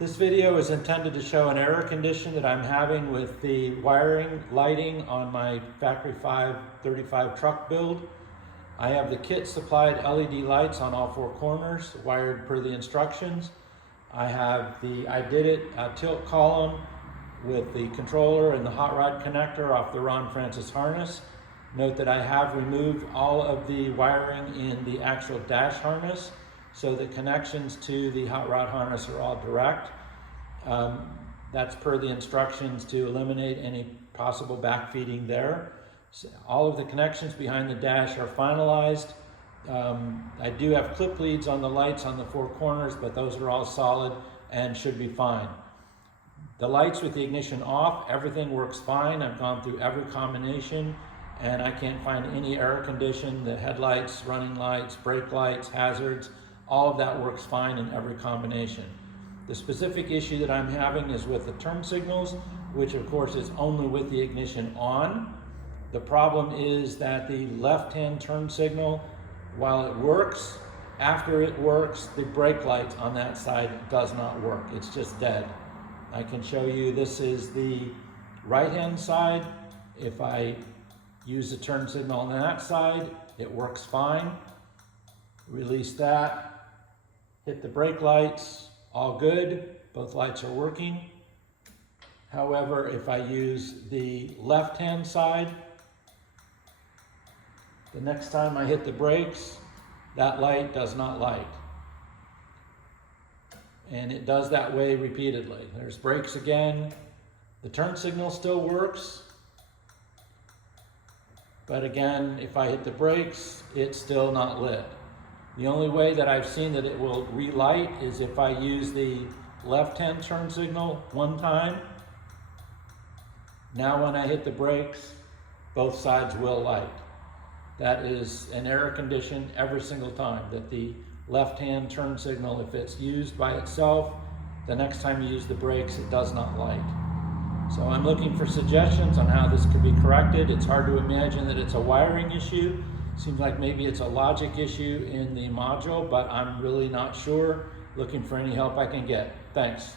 This video is intended to show an error condition that I'm having with the wiring lighting on my Factory 535 truck build. I have the kit supplied LED lights on all four corners, wired per the instructions. I did it tilt column with the controller and the hot rod connector off the Ron Francis harness. Note that I have removed all of the wiring in the actual dash harness, so the connections to the hot rod harness are all direct. That's per the instructions to eliminate any possible backfeeding there. So all of the connections behind the dash are finalized. I do have clip leads on the lights on the four corners, but those are all solid and should be fine. The lights with the ignition off, everything works fine. I've gone through every combination and I can't find any error condition. The headlights, running lights, brake lights, hazards, all of that works fine in every combination. The specific issue that I'm having is with the turn signals, which of course is only with the ignition on. The problem is that the left-hand turn signal, while it works, after it works, the brake light on that side does not work. It's just dead. I can show you, this is the right-hand side. If I use the turn signal on that side, it works fine. Release that, hit the brake lights, all good, both lights are working. However, if I use the left-hand side, the next time I hit the brakes, that light does not light. And it does that way repeatedly. There's brakes again. The turn signal still works, but again, if I hit the brakes, it's still not lit. The only way that I've seen that it will relight is if I use the left-hand turn signal one time. Now when I hit the brakes, both sides will light. That is an error condition every single time, that the left-hand turn signal, if it's used by itself, the next time you use the brakes, it does not light. So I'm looking for suggestions on how this could be corrected. It's hard to imagine that it's a wiring issue. Seems like maybe it's a logic issue in the module, but I'm really not sure. Looking for any help I can get. Thanks.